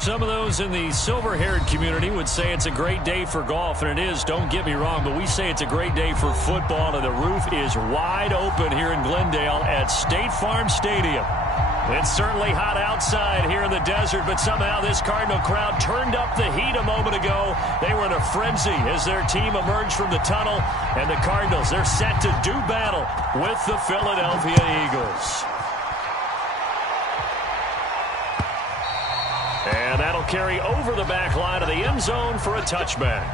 Some of those in the silver-haired community would say it's a great day for golf, and it is, don't get me wrong, but we say it's a great day for football, and the roof is wide open here in Glendale at State Farm Stadium. It's certainly hot outside here in the desert, but somehow this Cardinal crowd turned up the heat a moment ago. They were in a frenzy as their team emerged from the tunnel, and the Cardinals, they're set to do battle with the Philadelphia Eagles. And that'll carry over the back line of the end zone for a touchback.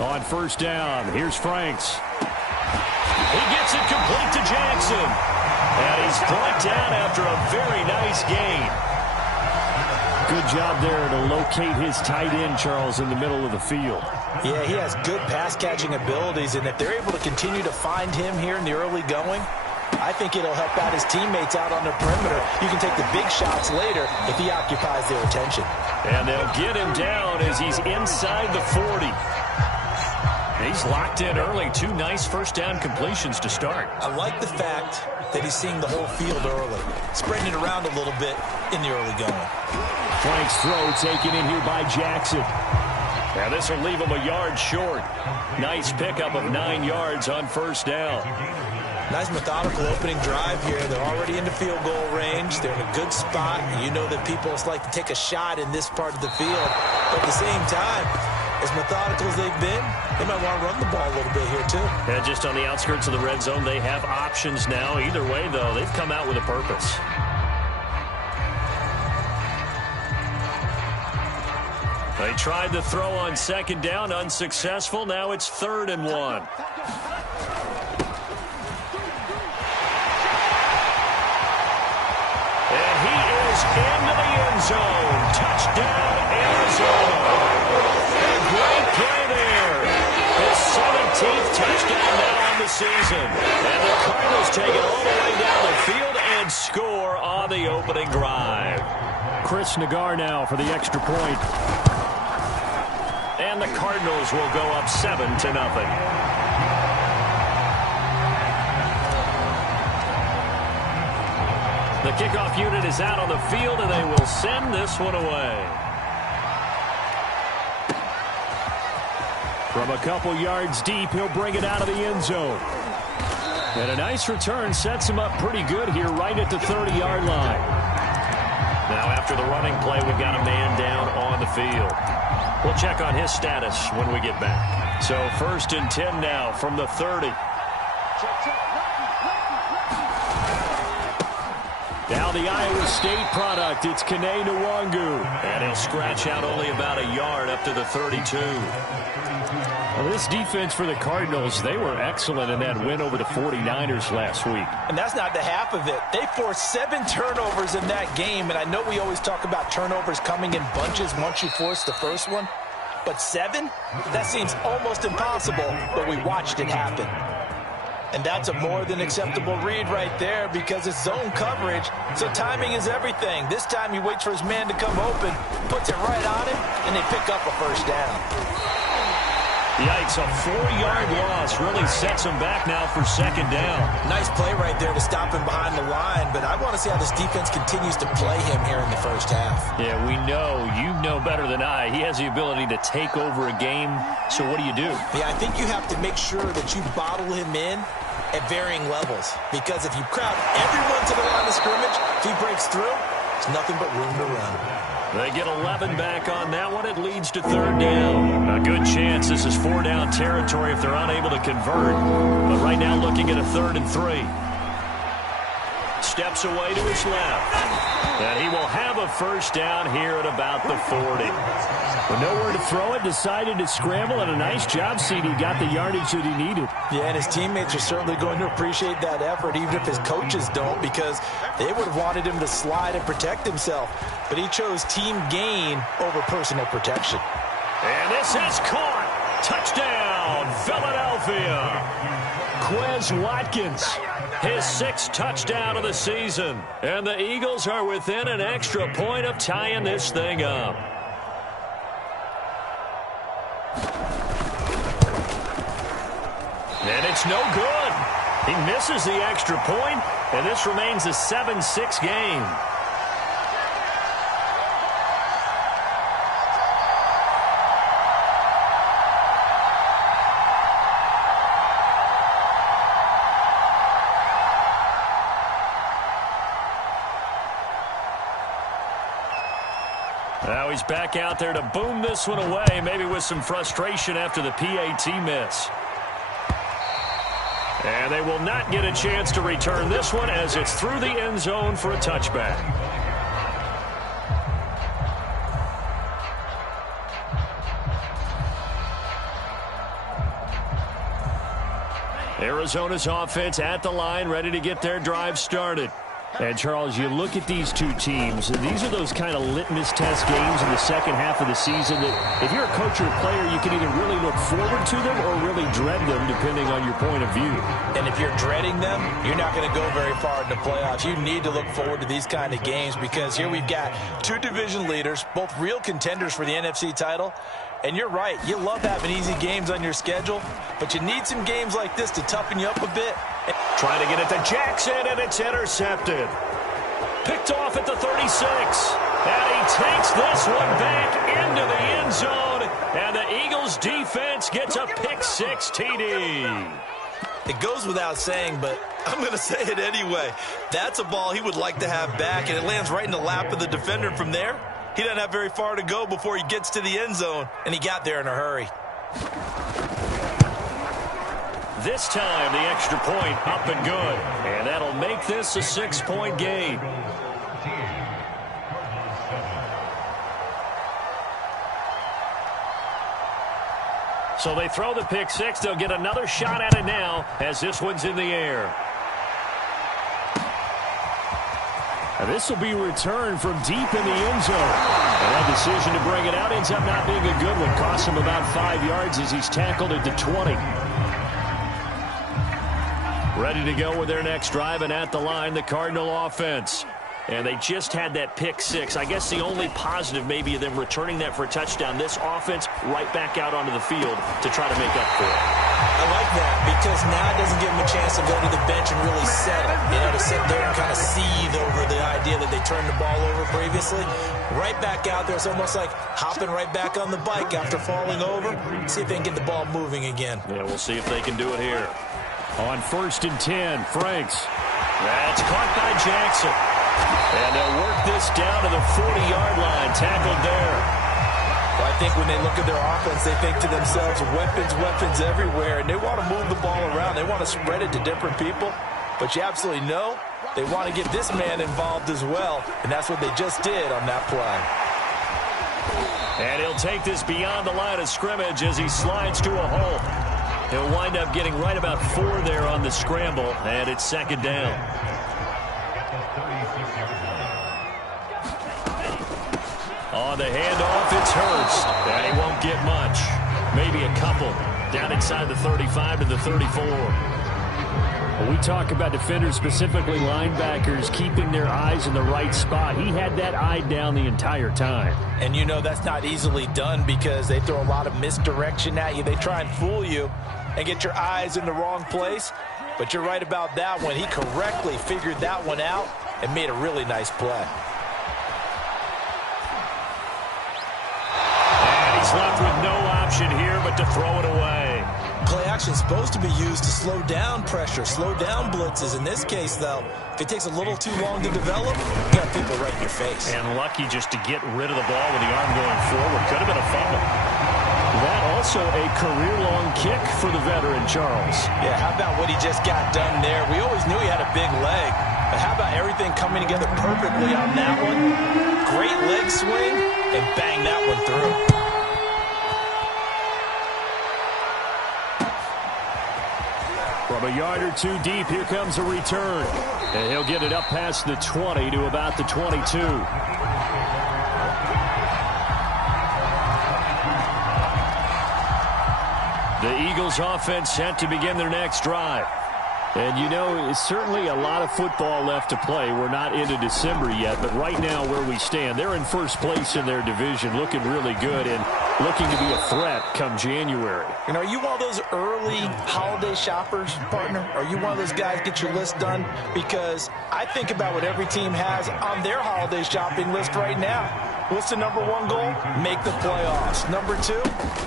On first down, here's Franks. He gets it complete to Jackson. And he's brought down after a very nice gain. Good job there to locate his tight end, Charles, in the middle of the field. Yeah, he has good pass-catching abilities, and if they're able to continue to find him here in the early going, I think it'll help out his teammates out on the perimeter. You can take the big shots later if he occupies their attention. And they'll get him down as he's inside the 40. He's locked in early. Two nice first down completions to start. I like the fact that he's seeing the whole field early, spreading it around a little bit in the early going. Frank's throw taken in here by Jackson. Now this will leave him a yard short. Nice pickup of 9 yards on first down. Nice methodical opening drive here. They're already into field goal range. They're in a good spot. You know that people like to take a shot in this part of the field. But at the same time, as methodical as they've been, they might want to run the ball a little bit here, too. And just on the outskirts of the red zone, they have options now. Either way, though, they've come out with a purpose. They tried the throw on second down, unsuccessful. Now it's 3rd and 1. And he is into the end zone. Touchdown, Arizona. Great play there. His 17th touchdown now on the season. And the Cardinals take it all the way down the field and score on the opening drive. Chris Nagar now for the extra point. And the Cardinals will go up 7-0. The kickoff unit is out on the field, and they will send this one away. From a couple yards deep, he'll bring it out of the end zone. And a nice return sets him up pretty good here right at the 30-yard line. Now after the running play, we've got a man down on the field. We'll check on his status when we get back. So 1st and 10 now from the 30. Now the Iowa State product, it's Kene Nwangu. And he'll scratch out only about a yard up to the 32. Well, this defense for the Cardinals, they were excellent in that win over the 49ers last week. And that's not the half of it. They forced 7 turnovers in that game, and I know we always talk about turnovers coming in bunches once you force the first one. But 7? That seems almost impossible, but we watched it happen. And that's a more than acceptable read right there because it's zone coverage, so timing is everything. This time he waits for his man to come open, puts it right on him, and they pick up a first down. Yikes, a 4-yard loss really sets him back now for 2nd down. Nice play right there to stop him behind the line, but I want to see how this defense continues to play him here in the first half. Yeah, we know. You know better than I. He has the ability to take over a game, so what do you do? Yeah, I think you have to make sure that you bottle him in at varying levels, because if you crowd everyone to the line of scrimmage, if he breaks through, there's nothing but room to run. They get 11 back on that one. It leads to 3rd down. A good chance this is 4-down territory if they're unable to convert. But right now looking at a 3rd and 3. Steps away to his left. And he will have a first down here at about the 40. With nowhere to throw it, decided to scramble, and a nice job, CD. Got the yardage that he needed. Yeah, and his teammates are certainly going to appreciate that effort, even if his coaches don't, because they would have wanted him to slide and protect himself. But he chose team gain over personal protection. And this is caught. Touchdown, Philadelphia. Quez Watkins, his 6th touchdown of the season. And the Eagles are within an extra point of tying this thing up. And it's no good. He misses the extra point, and this remains a 7-6 game. Now he's back out there to boom this one away, maybe with some frustration after the PAT miss. And they will not get a chance to return this one as it's through the end zone for a touchback. Arizona's offense at the line, ready to get their drive started. And, Charles, you look at these two teams, these are those kind of litmus test games in the second half of the season that if you're a coach or a player, you can either really look forward to them or really dread them, depending on your point of view. And if you're dreading them, you're not going to go very far in the playoffs. You need to look forward to these kind of games because here we've got two division leaders, both real contenders for the NFC title. And you're right, you love having easy games on your schedule, but you need some games like this to toughen you up a bit. Trying to get it to Jackson, and it's intercepted. Picked off at the 36. And he takes this one back into the end zone. And the Eagles defense gets a pick-6 TD. It goes without saying, but I'm going to say it anyway. That's a ball he would like to have back, and it lands right in the lap of the defender from there. He doesn't have very far to go before he gets to the end zone, and he got there in a hurry. This time, the extra point up and good. And that'll make this a 6-point game. So they throw the pick-6. They'll get another shot at it now as this one's in the air. And this will be returned from deep in the end zone. And that decision to bring it out ends up not being a good one. Costs him about 5 yards as he's tackled at the 20. Ready to go with their next drive, and at the line, the Cardinal offense. And they just had that pick-6. I guess the only positive maybe of them returning that for a touchdown. This offense right back out onto the field to try to make up for it. I like that because now it doesn't give them a chance to go to the bench and really settle. You know, to sit there and kind of seethe over the idea that they turned the ball over previously. Right back out there. It's almost like hopping right back on the bike after falling over. See if they can get the ball moving again. Yeah, we'll see if they can do it here. On 1st and 10, Franks. That's caught by Jackson. And they'll work this down to the 40-yard line. Tackled there. Well, I think when they look at their offense, they think to themselves, weapons, weapons everywhere. And they want to move the ball around. They want to spread it to different people. But you absolutely know they want to get this man involved as well. And that's what they just did on that play. And he'll take this beyond the line of scrimmage as he slides to a hole. He'll wind up getting right about 4 there on the scramble, and it's 2nd down. On the handoff, it's Hurst, and he won't get much. Maybe a couple. Down inside the 35 to the 34. When we talk about defenders, specifically linebackers, keeping their eyes in the right spot. He had that eye down the entire time. And you know that's not easily done because they throw a lot of misdirection at you. They try and fool you and get your eyes in the wrong place. But you're right about that one. He correctly figured that one out and made a really nice play. And he's left with no option here but to throw it away. Play action is supposed to be used to slow down pressure, slow down blitzes. In this case, though, if it takes a little too long to develop, you got people right in your face. And lucky just to get rid of the ball with the arm going forward. Could have been a fumble. That also a career-long kick for the veteran, Charles. Yeah, how about what he just got done there? We always knew he had a big leg, But how about everything coming together perfectly on that one? Great leg swing, and bang that one through. From a yard or two deep, here comes a return. And he'll get it up past the 20 to about the 22. The Eagles offense set to begin their next drive. And, you know, it's certainly a lot of football left to play. We're not into December yet, but right now where we stand, they're in first place in their division, looking really good and looking to be a threat come January. And are you one of those early holiday shoppers, partner? Are you one of those guys get your list done? Because I think about what every team has on their holiday shopping list right now. What's the number one goal? Make the playoffs. Number two,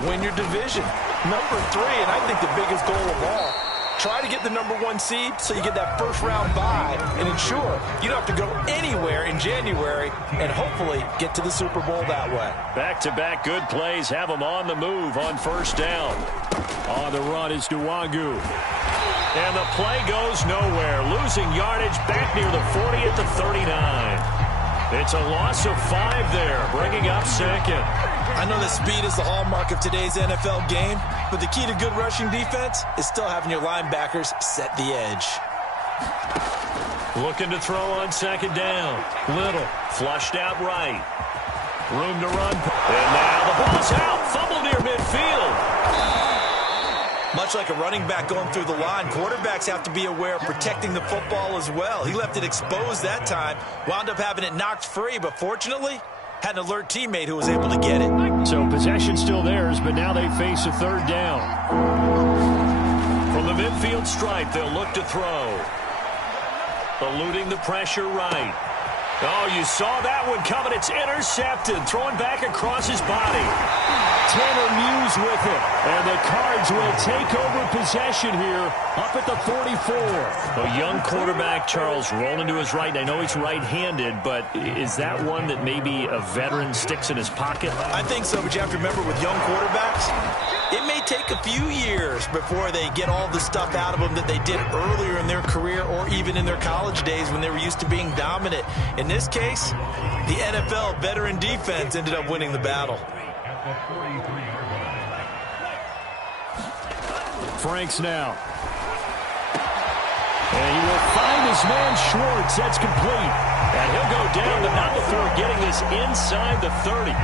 win your division. Number three, and I think the biggest goal of all, try to get the number one seed so you get that first round bye and ensure you don't have to go anywhere in January and hopefully get to the Super Bowl that way. Back-to-back good plays have them on the move on first down. On the run is Nwangu. And the play goes nowhere. Losing yardage back near the 40 at the 39. It's a loss of 5 there, bringing up second. I know that speed is the hallmark of today's NFL game, but the key to good rushing defense is still having your linebackers set the edge. Looking to throw on second down. Little, flushed out right. Room to run. And now the ball's out. Fumble near midfield. Much like a running back going through the line, quarterbacks have to be aware of protecting the football as well. He left it exposed that time, wound up having it knocked free, but fortunately, had an alert teammate who was able to get it. So possession still theirs, but now they face a third down. From the midfield stripe, they'll look to throw. Eluding the pressure right. Oh, you saw that one coming. It's intercepted. Throwing back across his body. Tanner Muse with it. And the Cards will take over possession here up at the 44. A young quarterback, Charles, rolling to his right. I know he's right-handed, but is that one that maybe a veteran sticks in his pocket? I think so, but you have to remember with young quarterbacks, it may take a few years before they get all the stuff out of them that they did earlier in their career or even in their college days when they were used to being dominant. In this case, the NFL veteran defense ended up winning the battle. Franks now. And he will find his man Schwartz. That's complete. And he'll go down, but not before getting this inside the 30.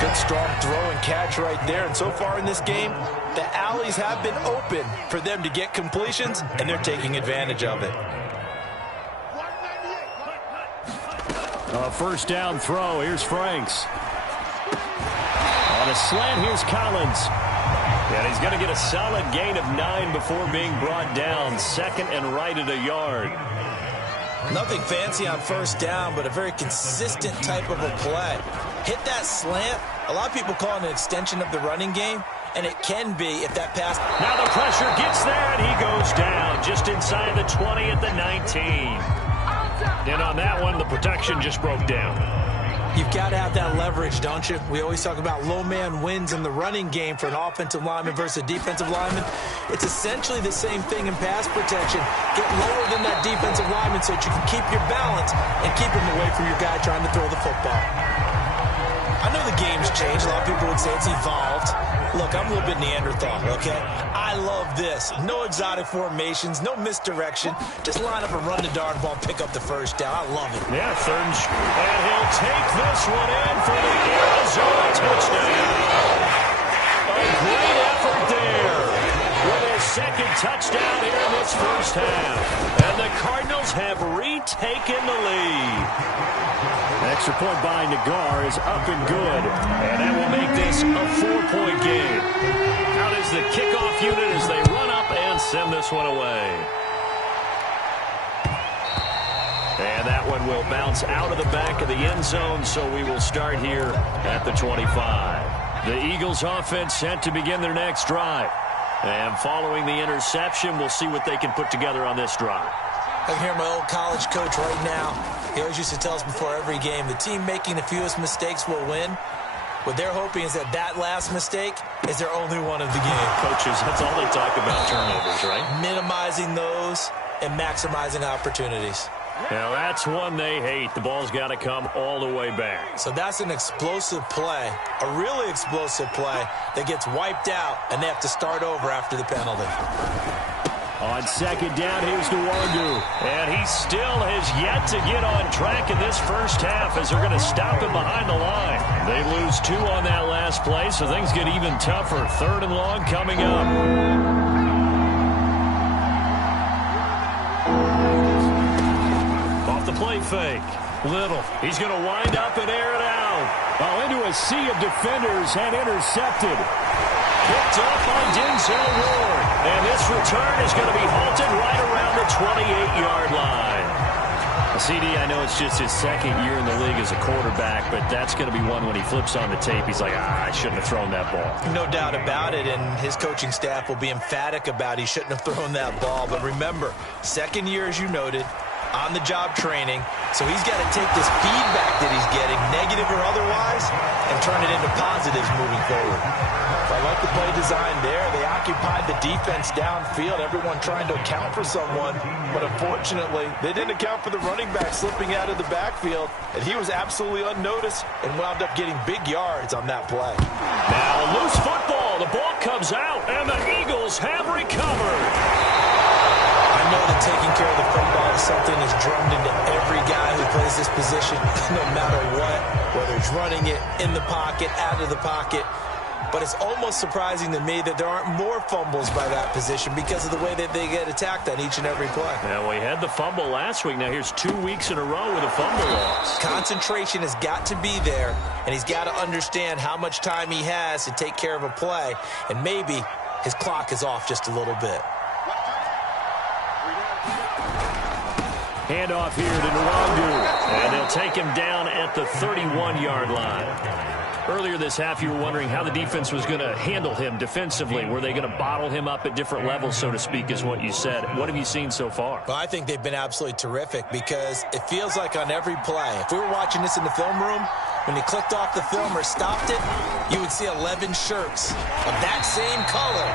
Good strong throw and catch right there. And so far in this game, the alleys have been open for them to get completions, and they're taking advantage of it. A first down throw. Here's Franks. On a slant, here's Collins. And he's going to get a solid gain of 9 before being brought down. Second and right at a yard. Nothing fancy on first down, but a very consistent type of a play. Hit that slant. A lot of people call it an extension of the running game, and it can be if that pass. Now the pressure gets there, and he goes down just inside the 20 at the 19. And on that one, the protection just broke down. You've got to have that leverage, don't you? We always talk about low man wins in the running game for an offensive lineman versus a defensive lineman. It's essentially the same thing in pass protection. Get lower than that defensive lineman so that you can keep your balance and keep him away from your guy trying to throw the football. I know the game's changed. A lot of people would say it's evolved. Look, I'm a little bit Neanderthal, okay? I love this. No exotic formations, no misdirection. Just line up and run the darn ball, pick up the first down. I love it. Yeah, third and he'll take this one in for the Arizona touchdown. A great effort there with his second touchdown here in this first half. And the Cardinals have retaken the lead. Extra point by Nagar is up and good. And that will make this a 4-point game. Out is the kickoff unit as they run up and send this one away. And that one will bounce out of the back of the end zone, so we will start here at the 25. The Eagles offense set to begin their next drive. And following the interception, we'll see what they can put together on this drive. I can hear my old college coach right now. He always used to tell us before every game, the team making the fewest mistakes will win. What they're hoping is that last mistake is their only one of the game. Coaches, that's all they talk about, turnovers, right? Minimizing those and maximizing opportunities. Now, that's one they hate. The ball's got to come all the way back. So that's an explosive play, a really explosive play that gets wiped out, and they have to start over after the penalty. On second down, here's Nwangu. And he still has yet to get on track in this first half as they're going to stop him behind the line. They lose 2 on that last play, so things get even tougher. 3rd and long coming up. The play fake. Little. He's going to wind up and air it out. Well, into a sea of defenders and intercepted. Picked up by Denzel Ward. And this return is going to be halted right around the 28-yard line. CD, I know it's just his 2nd year in the league as a quarterback, but that's going to be one when he flips on the tape. He's like, I shouldn't have thrown that ball. No doubt about it, and his coaching staff will be emphatic about he shouldn't have thrown that ball. But remember, 2nd year, as you noted, on-the-job training, so he's got to take this feedback that he's getting, negative or otherwise, and turn it into positives moving forward. I like the play design there. They occupied the defense downfield, everyone trying to account for someone, but unfortunately, they didn't account for the running back slipping out of the backfield, and he was absolutely unnoticed and wound up getting big yards on that play. Now, loose football. The ball comes out, and the Eagles have recovered. I know that taking care of the football is something that's drummed into every guy who plays this position, no matter what, whether it's running it, in the pocket, out of the pocket. But it's almost surprising to me that there aren't more fumbles by that position because of the way that they get attacked on each and every play. Yeah, we had the fumble last week. Now here's 2 weeks in a row with a fumble loss. Concentration has got to be there, and he's got to understand how much time he has to take care of a play, and maybe his clock is off just a little bit. Handoff here to Nwangu, and they'll take him down at the 31-yard line. Earlier this half, you were wondering how the defense was going to handle him defensively. Were they going to bottle him up at different levels, so to speak, is what you said. What have you seen so far? Well, I think they've been absolutely terrific because it feels like on every play, if we were watching this in the film room, when you clicked off the film or stopped it, you would see 11 shirts of that same color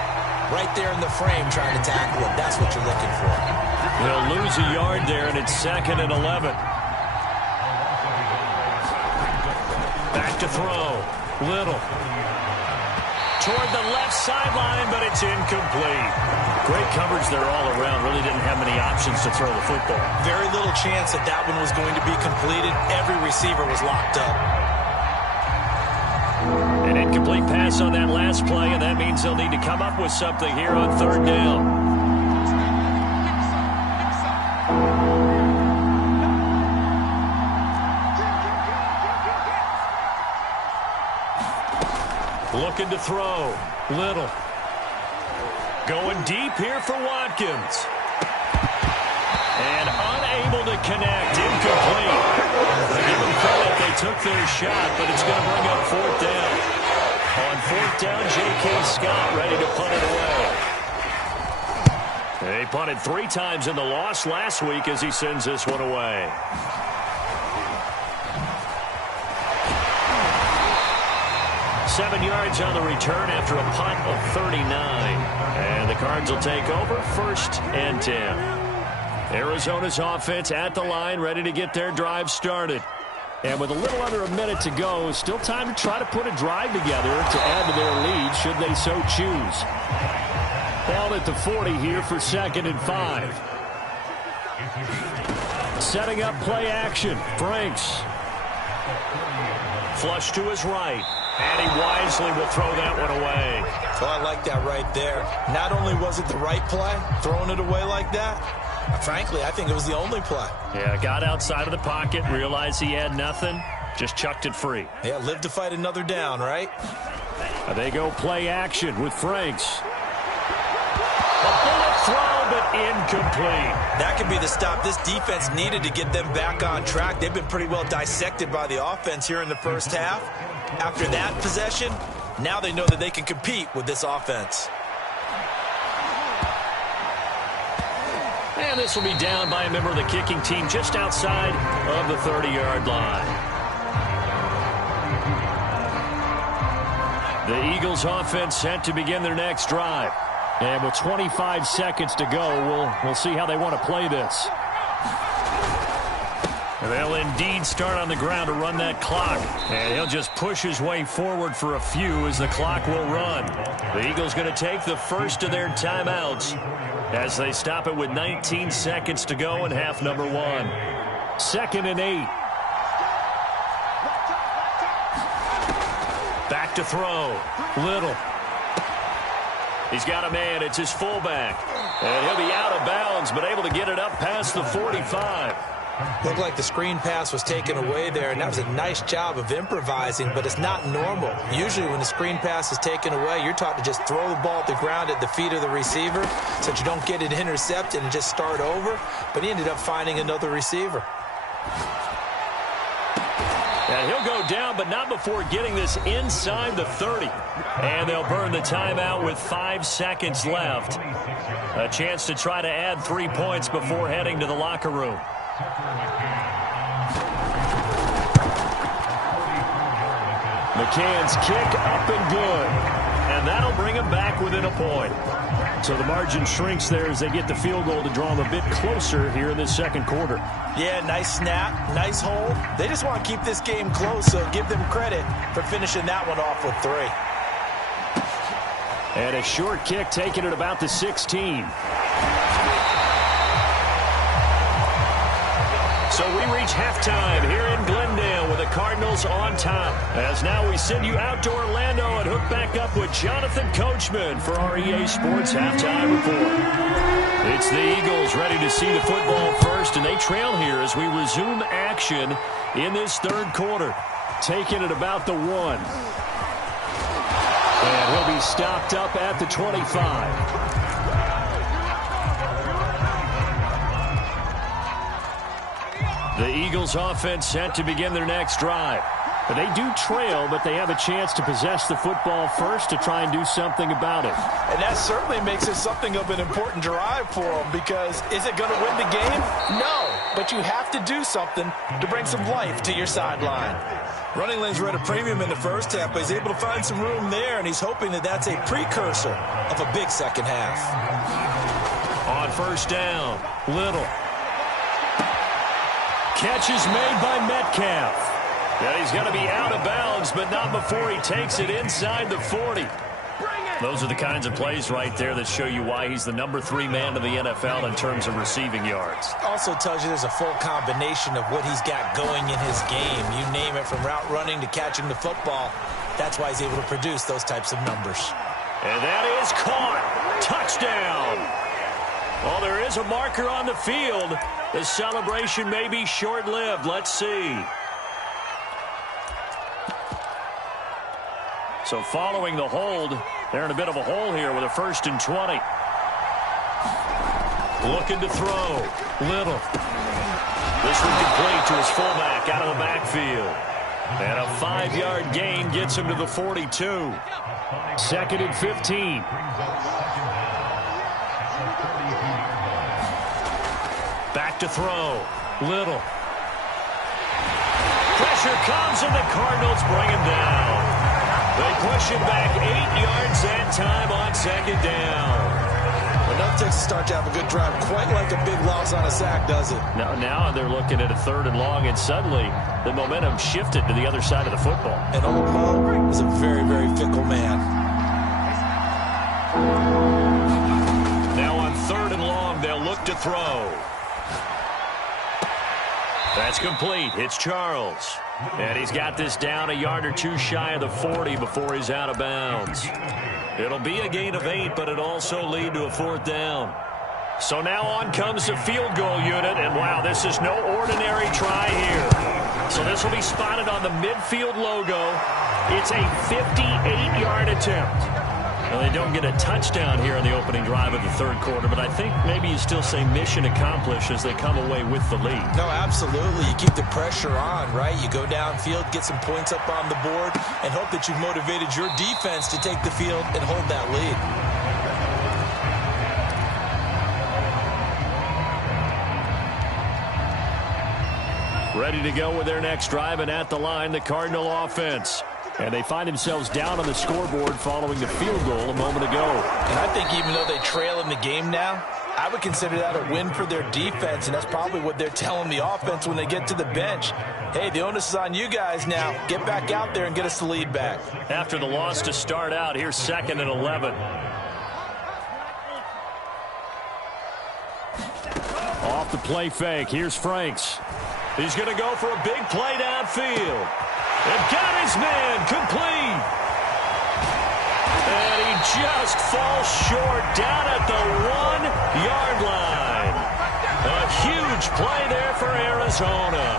right there in the frame trying to tackle him. That's what you're looking for. They'll lose a yard there, and it's 2nd and 11. Back to throw. Little. Toward the left sideline, but it's incomplete. Great coverage there all around. Really didn't have many options to throw the football. Very little chance that that one was going to be completed. Every receiver was locked up. An incomplete pass on that last play, and that means they'll need to come up with something here on 3rd down. Looking to throw. Little. Going deep here for Watkins. And unable to connect. Incomplete. I give them credit. They took their shot, but it's going to bring up 4th down. On 4th down, J.K. Scott ready to punt it away. They punted 3 times in the loss last week as he sends this one away. Seven yards on the return after a punt of 39. And the Cards will take over 1st and 10. Arizona's offense at the line, ready to get their drive started. And with a little under a minute to go, still time to try to put a drive together to add to their lead should they so choose. Held at the 40 here for 2nd and 5. Setting up play action. Franks. Flush to his right. And he wisely will throw that one away. Well, I like that right there. Not only was it the right play, throwing it away like that, frankly, I think it was the only play. Yeah, got outside of the pocket, realized he had nothing, just chucked it free. Yeah, live to fight another down, right? They go play action with Franks. A bullet throw, but incomplete. That could be the stop this defense needed to get them back on track. They've been pretty well dissected by the offense here in the first half. After that possession, now they know that they can compete with this offense. And this will be down by a member of the kicking team just outside of the 30-yard line. The Eagles offense set to begin their next drive. And with 25 seconds to go, we'll see how they want to play this. They'll indeed start on the ground to run that clock. And he'll just push his way forward for a few as the clock will run. The Eagles going to take the first of their timeouts as they stop it with 19 seconds to go in half number 1. 2nd and 8. Back to throw. Little. He's got a man. It's his fullback. And he'll be out of bounds, but able to get it up past the 45. Looked like the screen pass was taken away there, and that was a nice job of improvising, but it's not normal. Usually when the screen pass is taken away, you're taught to just throw the ball at the ground at the feet of the receiver so that you don't get it intercepted and just start over, but he ended up finding another receiver. And he'll go down, but not before getting this inside the 30. And they'll burn the timeout with 5 seconds left. A chance to try to add 3 points before heading to the locker room. McCann's kick up and good. And that'll bring him back within a point. So the margin shrinks there as they get the field goal to draw them a bit closer here in this second quarter. Yeah, nice snap, nice hold. They just want to keep this game close, so give them credit for finishing that one off with 3. And a short kick taken at about the 16. So we reach halftime here in Glendale with the Cardinals on top. As now we send you out to Orlando and hook back up with Jonathan Coachman for our EA Sports Halftime Report. It's the Eagles ready to see the football first, and they trail here as we resume action in this third quarter. Taking it about the 1. And he'll be stopped up at the 25. The Eagles offense set to begin their next drive. But they do trail, but they have a chance to possess the football first to try and do something about it. And that certainly makes it something of an important drive for them, because is it going to win the game? No, but you have to do something to bring some life to your sideline. Running lanes were at a premium in the first half, but he's able to find some room there, and he's hoping that that's a precursor of a big second half. On first down, Little. Catch is made by Metcalf. And he's going to be out of bounds, but not before he takes it inside the 40. Those are the kinds of plays right there that show you why he's the number 3 man in the NFL in terms of receiving yards. Also tells you there's a full combination of what he's got going in his game. You name it, from route running to catching the football. That's why he's able to produce those types of numbers. And that is caught. Touchdown. Well, there is a marker on the field. The celebration may be short-lived. Let's see. So following the hold, they're in a bit of a hole here with a 1st and 20. Looking to throw. Little. This one complete to his fullback out of the backfield. And a 5-yard gain gets him to the 42. 2nd and 15. Back to throw. Little. Pressure comes, and the Cardinals bring him down. They push him back 8 yards that time on 2nd down. Enough takes to start to have a good drive. Quite like a big loss on a sack, does it? Now they're looking at a 3rd and long, and suddenly the momentum shifted to the other side of the football. And old Mo is a very, very fickle man. Now on 3rd and long, they'll look to throw. That's complete. It's Charles. And he's got this down a yard or 2 shy of the 40 before he's out of bounds. It'll be a gain of 8, but it also lead to a 4th down. So now on comes the field goal unit, and wow, this is no ordinary try here. So this will be spotted on the midfield logo. It's a 58-yard attempt. Well, they don't get a touchdown here in the opening drive of the 3rd quarter, but I think maybe you still say mission accomplished as they come away with the lead. No, absolutely. You keep the pressure on, right? You go downfield, get some points up on the board, and hope that you've motivated your defense to take the field and hold that lead. Ready to go with their next drive, and at the line, the Cardinal offense. And they find themselves down on the scoreboard following the field goal a moment ago. And I think even though they trail in the game now, I would consider that a win for their defense, and that's probably what they're telling the offense when they get to the bench. Hey, the onus is on you guys now. Get back out there and get us the lead back. After the loss to start out, here's 2nd and 11. Off the play fake, here's Franks. He's going to go for a big play downfield. And got his man complete. And he just falls short down at the 1-yard line. A huge play there for Arizona.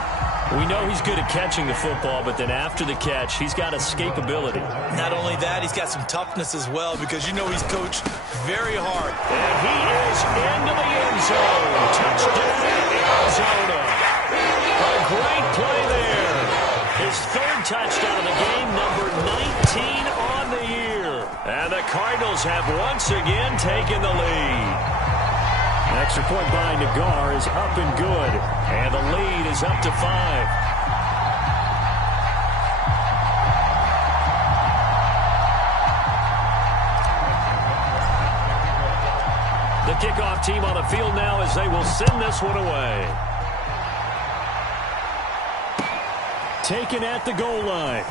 We know he's good at catching the football, but then after the catch, he's got escapability. Not only that, he's got some toughness as well, because you know he's coached very hard. And he is into the end zone. Touchdown, Arizona. A great play there. His 3rd touchdown of the game, number 19 on the year. And the Cardinals have once again taken the lead. Extra point by Nagar is up and good. And the lead is up to 5. The kickoff team on the field now as they will send this one away. Taken at the goal line.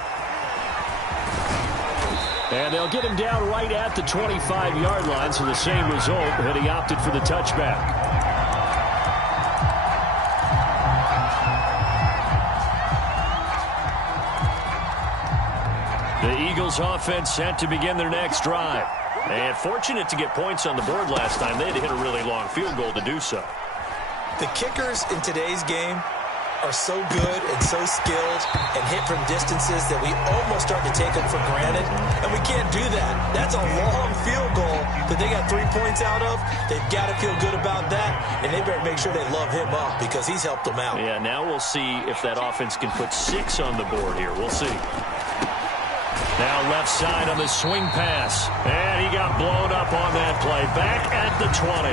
And they'll get him down right at the 25-yard line, so the same result, but he opted for the touchback. The Eagles offense set to begin their next drive. And fortunate to get points on the board last time. They had to hit a really long field goal to do so. The kickers in today's game are so good and so skilled and hit from distances that we almost start to take them for granted, and we can't do that. That's a long field goal that they got 3 points out of. They've got to feel good about that, and they better make sure they love him up because he's helped them out. Yeah, now we'll see if that offense can put 6 on the board here. We'll see. Now left side on the swing pass, and he got blown up on that play. Back at the 20.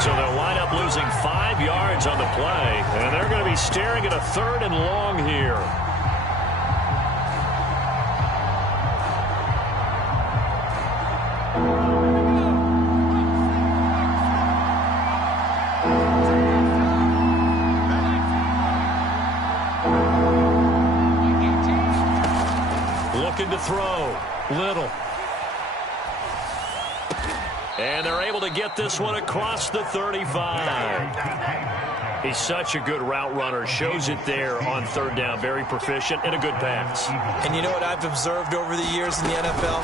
So they'll wind up losing 5 yards on the play, and they're going to be staring at a 3rd and long here. Looking to throw. Little. And they're able to get this one across the 35. He's such a good route runner. Shows it there on 3rd down. Very proficient and a good pass. And you know what I've observed over the years in the NFL?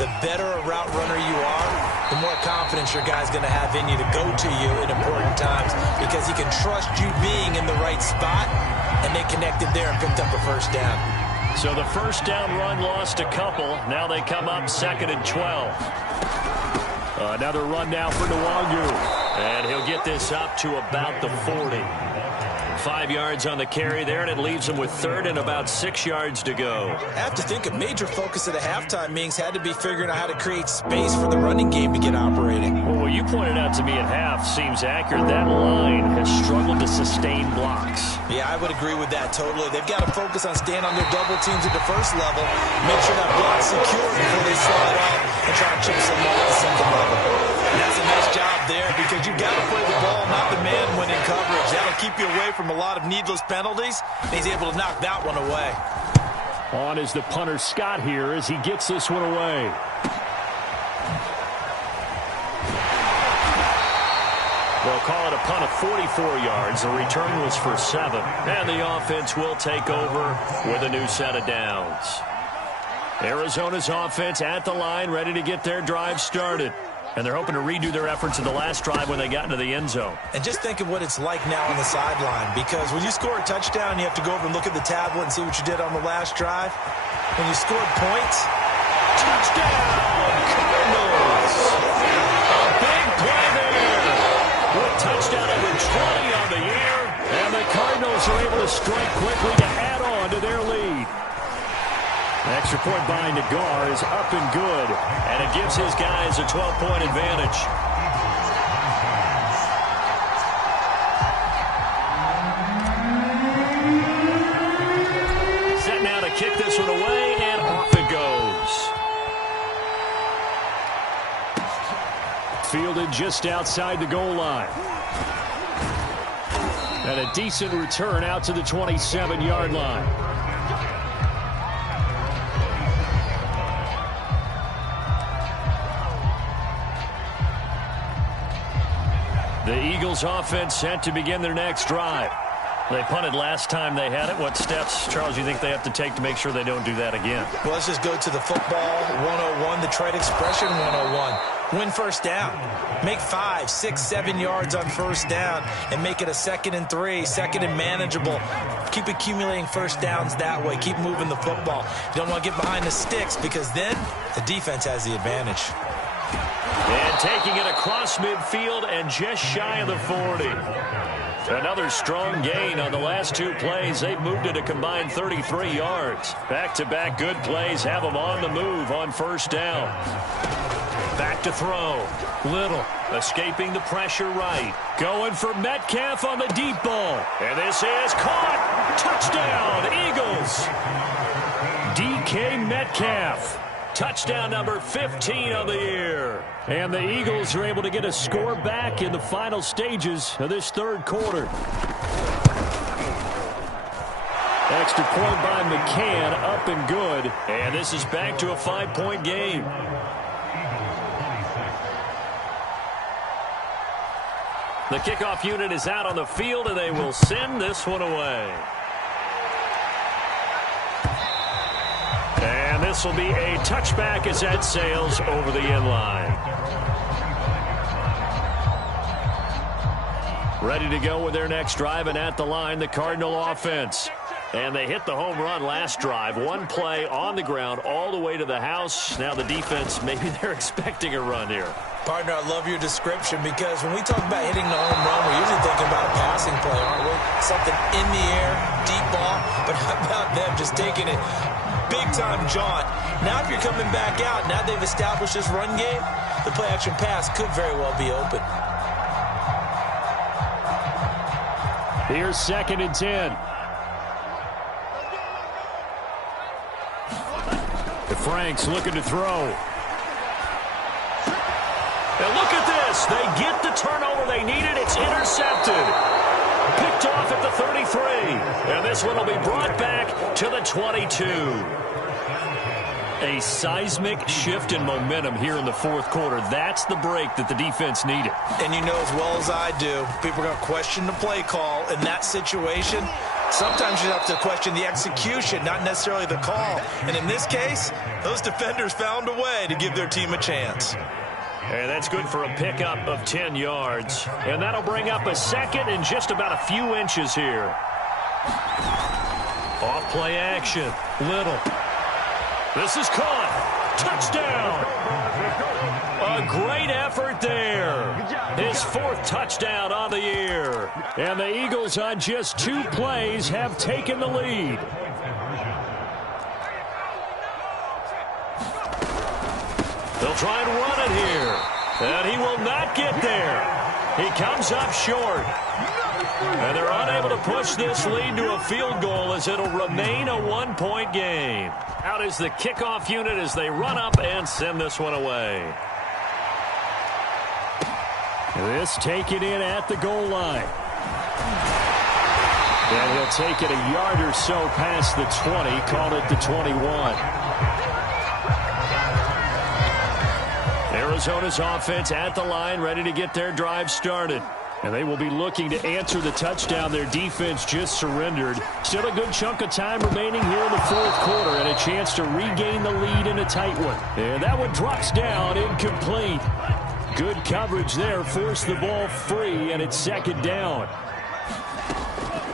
The better a route runner you are, the more confidence your guy's going to have in you to go to you in important times because he can trust you being in the right spot, and they connected there and picked up a 1st down. So the 1st down run lost a couple. Now they come up 2nd and 12. Another run now for Nwangu. And he'll get this up to about the 40. 5 yards on the carry there, and it leaves him with 3rd and about 6 yards to go. I have to think a major focus of the halftime meetings had to be figuring out how to create space for the running game to get operating. Well, what you pointed out to me at half seems accurate. That line has struggled to sustain blocks. Yeah, I would agree with that totally. They've got to focus on staying on their double teams at the 1st level, make sure that block's secure before they slide off and try to chip some more at the 2nd level. And that's a nice job there because you've got to play the ball, not the man when in coverage. That'll keep you away from a lot of needless penalties. He's able to knock that one away. On is the punter Scott here as he gets this one away. They'll call it a punt of 44 yards. The return was for 7. And the offense will take over with a new set of downs. Arizona's offense at the line, ready to get their drive started. And they're hoping to redo their efforts in the last drive when they got into the end zone. And just think of what it's like now on the sideline, because when you score a touchdown, you have to go over and look at the tablet and see what you did on the last drive. When you scored points, touchdown, Cardinals! A big play there with touchdown number 20 on the year. And the Cardinals are able to strike quickly to add on to their lead. Extra point by Nagar is up and good, and it gives his guys a 12-point advantage. Set now to kick this one away, and off it goes. Fielded just outside the goal line. And a decent return out to the 27-yard line. The Eagles offense set to begin their next drive. They punted last time they had it. What steps, Charles, do you think they have to take to make sure they don't do that again? Well, let's just go to the football 101, the trade expression 101. Win first down. Make 5, 6, 7 yards on first down and make it a 2nd and 3, 2nd and manageable. Keep accumulating first downs that way. Keep moving the football. You don't want to get behind the sticks because then the defense has the advantage. And taking it across midfield and just shy of the 40. Another strong gain on the last 2 plays. They've moved it a combined 33 yards. Back-to-back good plays have them on the move on first down. Back to throw. Little escaping the pressure right. Going for Metcalf on the deep ball. And this is caught. Touchdown, Eagles. DK Metcalf. Touchdown number 15 of the year. And the Eagles are able to get a score back in the final stages of this third quarter. Extra point by McCann, up and good. And this is back to a 5-point game. The kickoff unit is out on the field, and they will send this one away. And this will be a touchback as that sails over the end line. Ready to go with their next drive, and at the line, the Cardinal offense. And they hit the home run last drive. 1 play on the ground all the way to the house. Now the defense, maybe they're expecting a run here. Partner, I love your description because when we talk about hitting the home run, we're usually thinking about a passing play, aren't we? Something in the air, deep ball. But how about them just taking it big-time jaunt? Now if you're coming back out, now they've established this run game, the play-action pass could very well be open. Here's 2nd and 10. Franks looking to throw. And look at this. They get the turnover they needed. It's intercepted. Picked off at the 33. And this one will be brought back to the 22. A seismic shift in momentum here in the fourth quarter. That's the break that the defense needed. And you know as well as I do, people are going to question the play call in that situation. Sometimes you have to question the execution, not necessarily the call. And in this case, those defenders found a way to give their team a chance. And that's good for a pickup of 10 yards. And that'll bring up a 2nd and just about a few inches here. Off play action. Little. This is caught. Touchdown. A great effort there. His 4th touchdown on the year. And the Eagles on just 2 plays have taken the lead. They'll try and run it here. And he will not get there. He comes up short. And they're unable to push this lead to a field goal as it'll remain a 1-point game. Out is the kickoff unit as they run up and send this one away. This taken in at the goal line. And he'll take it a yard or so past the 20, call it the 21. Arizona's offense at the line, ready to get their drive started. And they will be looking to answer the touchdown their defense just surrendered. Still a good chunk of time remaining here in the fourth quarter and a chance to regain the lead in a tight one. And that one drops down, incomplete. Good coverage there, forced the ball free, and it's 2nd down.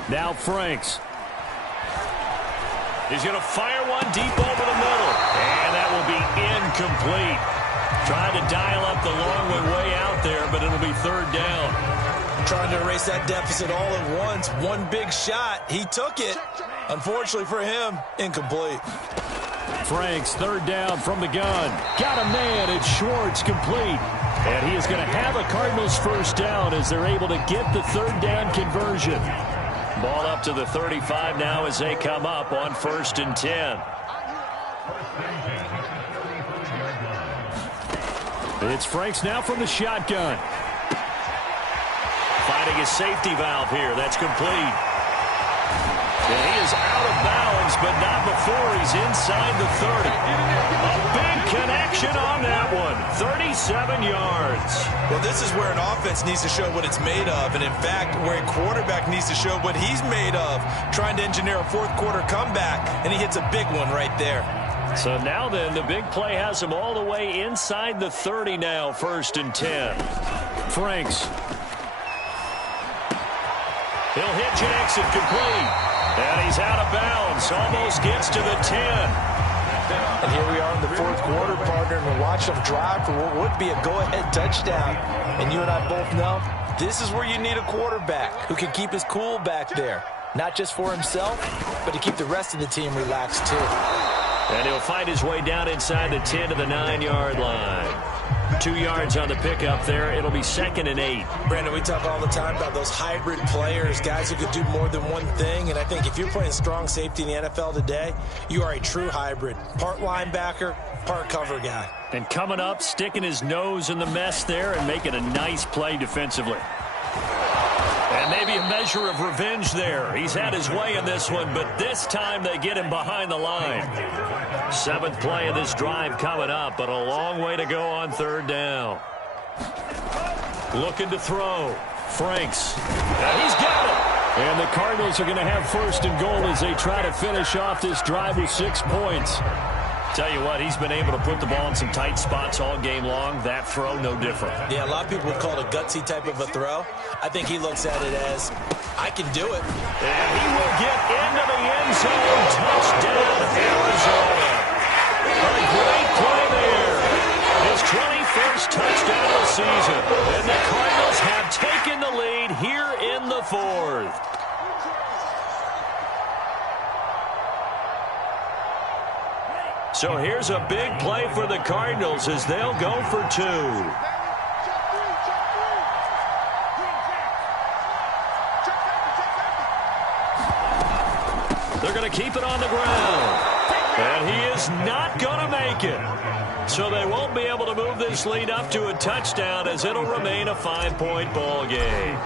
Now Franks. He's going to fire one deep over the middle. And that will be incomplete. Trying to dial up the long way out there, but it'll be 3rd down. Trying to erase that deficit all at once. One big shot. He took it. Unfortunately for him, incomplete. Franks, 3rd down from the gun. Got a man. It's Schwartz, complete. And he is going to have a Cardinals 1st down as they're able to get the 3rd down conversion. Ball up to the 35 now as they come up on 1st and 10. It's Franks now from the shotgun. Finding a safety valve here. That's complete. And he is out of bounds, but not before he's inside the 30. A big connection on that one. 37 yards. Well, this is where an offense needs to show what it's made of. And, in fact, where a quarterback needs to show what he's made of. Trying to engineer a fourth-quarter comeback, and he hits a big one right there. So now then, the big play has him all the way inside the 30 now, 1st and 10. Franks. He'll hitch and exit complete. And he's out of bounds. Almost gets to the 10. And here we are in the fourth quarter, partner, and we're watching them drive for what would be a go-ahead touchdown. And you and I both know this is where you need a quarterback who can keep his cool back there. Not just for himself, but to keep the rest of the team relaxed too. And he'll find his way down inside the 10 to the 9-yard line. 2 yards on the pickup there. It'll be 2nd and 8. Brandon, we talk all the time about those hybrid players, guys who could do more than one thing. And I think if you're playing strong safety in the NFL today, you are a true hybrid. Part linebacker, part cover guy. And coming up, sticking his nose in the mess there and making a nice play defensively. And maybe a measure of revenge there. He's had his way in this one, but this time they get him behind the line. 7th play of this drive coming up, but a long way to go on 3rd down. Looking to throw. Franks. And he's got it. And the Cardinals are going to have 1st and goal as they try to finish off this drive with 6 points. Tell you what, he's been able to put the ball in some tight spots all game long. That throw, no different. Yeah, a lot of people would call it a gutsy type of a throw. I think he looks at it as, I can do it. And he will get into the end zone. Touchdown, Arizona. A great play there. His 21st touchdown of the season. And the Cardinals have taken the lead here in the 4th. So here's a big play for the Cardinals as they'll go for 2. They're going to keep it on the ground. And he is not going to make it. So they won't be able to move this lead up to a touchdown as it'll remain a 5-point ball game.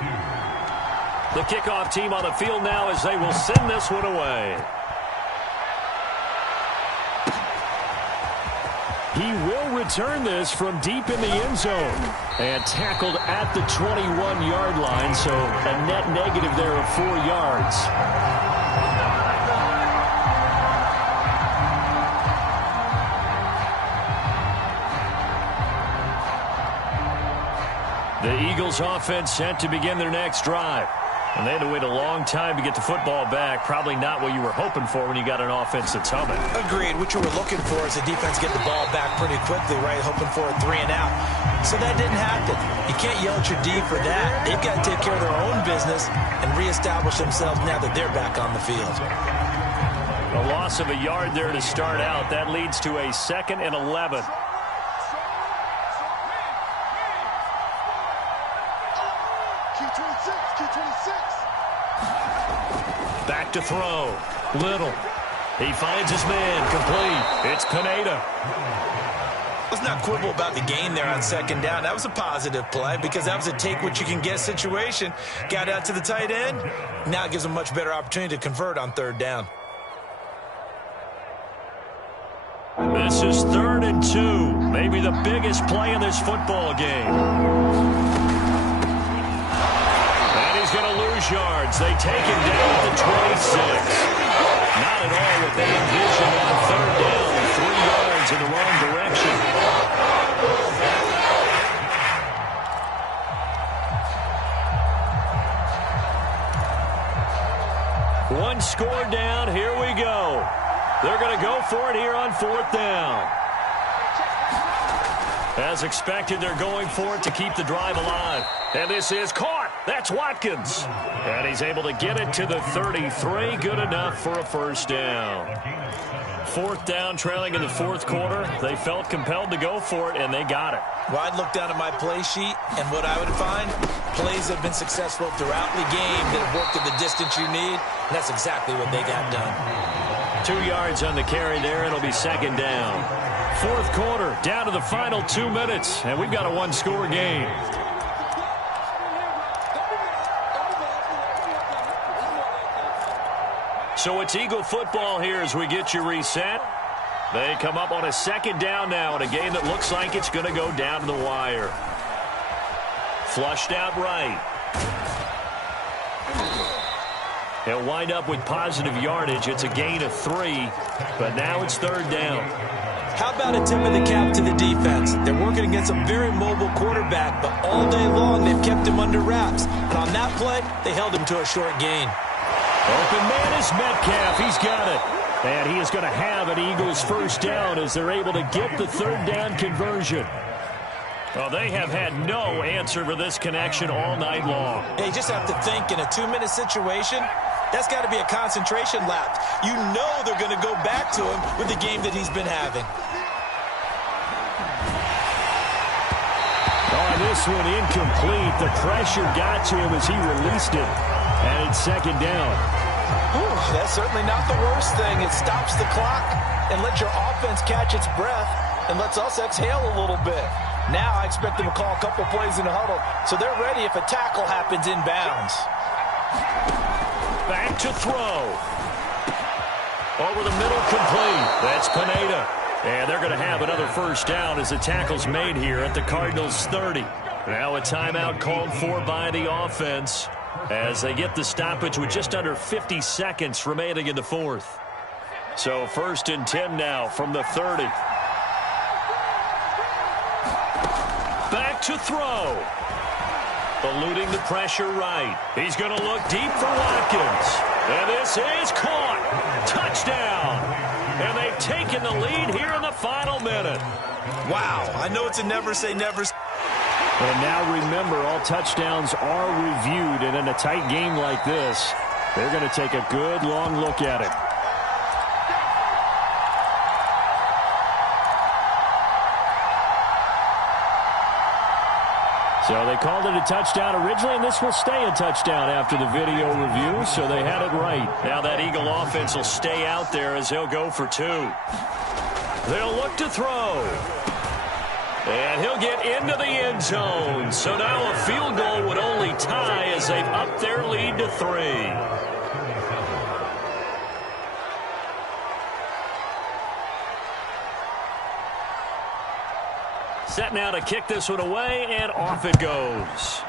The kickoff team on the field now as they will send this one away. He will return this from deep in the end zone. And tackled at the 21-yard line, so a net negative there of 4 yards. The Eagles offense set to begin their next drive. And they had to wait a long time to get the football back. Probably not what you were hoping for when you got an offense that's humming. Agreed. What you were looking for is the defense get the ball back pretty quickly, right? Hoping for a 3 and out. So that didn't happen. You can't yell at your D for that. They've got to take care of their own business and reestablish themselves now that they're back on the field. A loss of a yard there to start out. That leads to a 2nd and 11. Back to throw. Little. He finds his man. Complete. It's Pineda. Let's not quibble about the gain there on 2nd down. That was a positive play because that was a take-what-you-can-get situation. Got out to the tight end. Now it gives them a much better opportunity to convert on 3rd down. This is 3rd and 2. Maybe the biggest play in this football game. And he's going to lose yards. They take him down at the 26. Not at all what they envisioned on 3rd down. 3 yards in the wrong direction. One score down. Here we go. They're going to go for it here on 4th down. As expected, they're going for it to keep the drive alive. And this is caught. That's Watkins. And he's able to get it to the 33. Good enough for a 1st down. 4th down, trailing in the 4th quarter. They felt compelled to go for it, and they got it. Well, I'd look down at my play sheet, and what I would find, plays have been successful throughout the game that have worked at the distance you need, and that's exactly what they got done. 2 yards on the carry there. It'll be second down. Fourth quarter, down to the final 2 minutes, and we've got a one-score game. So it's Eagle football here as we get you reset. They come up on a second down now in a game that looks like it's going to go down to the wire. Flushed out right. He'll wind up with positive yardage. It's a gain of 3, but now it's third down. How about a tip of the cap to the defense? They're working against a very mobile quarterback, but all day long they've kept him under wraps. And on that play, they held him to a short gain. Open man is Metcalf. He's got it. And he is going to have an Eagles first down as they're able to get the third down conversion. Well, they have had no answer for this connection all night long. Yeah, you just have to think in a 2-minute situation, that's got to be a concentration lapse. You know they're going to go back to him with the game that he's been having. Oh, this one incomplete. The pressure got to him as he released it. And it's second down. Whew, that's certainly not the worst thing. It stops the clock and lets your offense catch its breath and lets us exhale a little bit. Now I expect them to call a couple plays in the huddle, so they're ready if a tackle happens inbounds. Back to throw. Over the middle, complete. That's Pineda. And they're going to have another first down as the tackle's made here at the Cardinals' 30. Now a timeout called for by the offense as they get the stoppage with just under 50 seconds remaining in the fourth. So first and 10 now from the 30. Back to throw. Eluding the pressure right. He's going to look deep for Watkins. And this is caught. Touchdown. And they've taken the lead here in the final minute. Wow. I know it's a never say never. And now remember, all touchdowns are reviewed. And in a tight game like this, they're going to take a good long look at it. So they called it a touchdown originally, and this will stay a touchdown after the video review, so they had it right. Now that Eagle offense will stay out there as they'll go for 2. They'll look to throw. And he'll get into the end zone. So now a field goal would only tie as they've upped their lead to 3. Set now to kick this one away, and off it goes.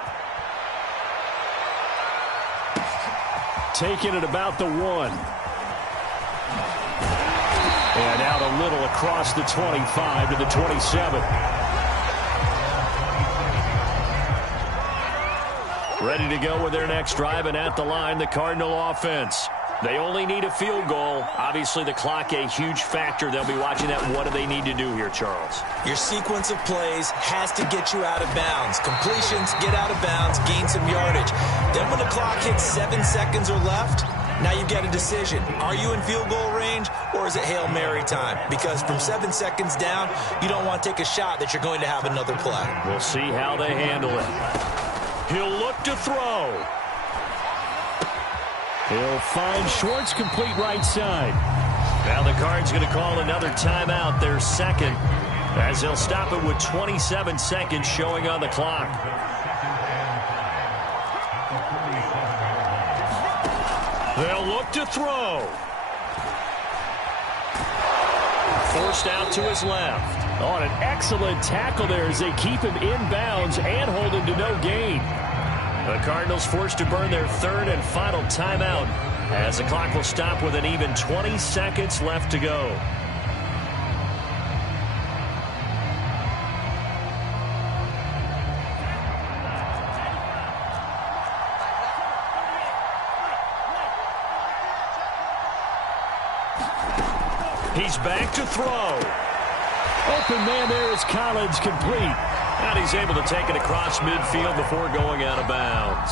Taking it about the 1. And out a little across the 25 to the 27. Ready to go with their next drive, and at the line, the Cardinal offense. They only need a field goal. Obviously, the clock a huge factor. They'll be watching that. What do they need to do here, Charles? Your sequence of plays has to get you out of bounds. Completions, get out of bounds, gain some yardage. Then when the clock hits 7 seconds or left, now you've got a decision. Are you in field goal range, or is it Hail Mary time? Because from 7 seconds down, you don't want to take a shot that you're going to have another play. We'll see how they handle it. He'll look to throw. He'll find Schwartz complete right side. Now the Cards going to call another timeout, their second, as they'll stop it with 27 seconds showing on the clock. They'll look to throw. Forced out to his left. On an excellent tackle there as they keep him inbounds and hold him to no gain. The Cardinals forced to burn their third and final timeout as the clock will stop with an even 20 seconds left to go. He's back to throw. Open man there is Collins, complete. And he's able to take it across midfield before going out of bounds.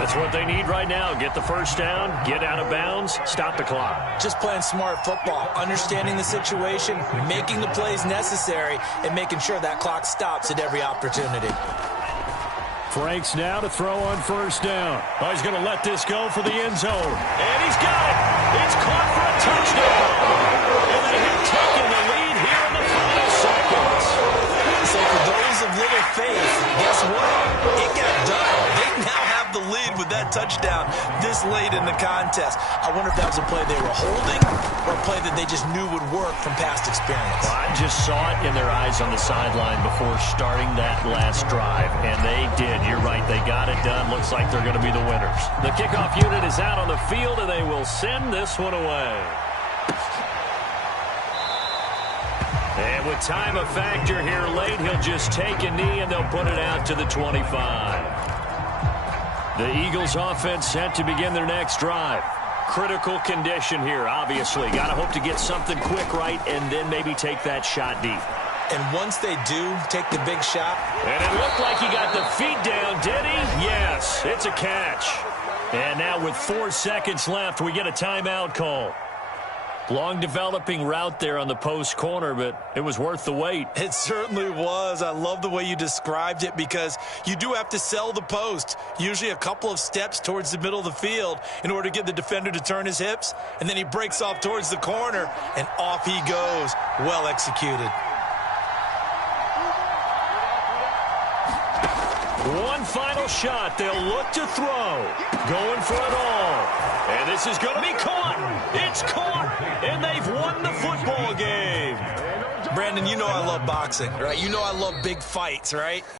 That's what they need right now. Get the first down, get out of bounds, stop the clock. Just playing smart football, understanding the situation, making the plays necessary, and making sure that clock stops at every opportunity. Franks now to throw on first down. Oh, he's going to let this go for the end zone. And he's got it. It's caught for a touchdown. And they have taken the lead here in the final seconds. So for those of little faith, guess what? It got done. They now have the lead with that touchdown this late in the contest. I wonder if that was a play they were holding or a play that they just knew would work from past experience. Well, I just saw it in their eyes on the sideline before starting that last drive, and they did. You're right. They got it done. Looks like they're going to be the winners. The kickoff unit is out on the field, and they will send this one away. And with time a factor here late, he'll just take a knee, and they'll put it out to the 25. The Eagles offense set to begin their next drive. Critical condition here, obviously. Got to hope to get something quick right and then maybe take that shot deep. And once they do take the big shot. And it looked like he got the feet down, did he? Yes, it's a catch. And now with 4 seconds left, we get a timeout call. Long developing route there on the post corner, but it was worth the wait. It certainly was. I love the way you described it because you do have to sell the post. Usually a couple of steps towards the middle of the field in order to get the defender to turn his hips. And then he breaks off towards the corner, and off he goes. Well executed. One final shot. They'll look to throw. Going for it all. And this is going to be caught. It's caught. And they've won the football game. Brandon, you know I love boxing, right? You know I love big fights, right?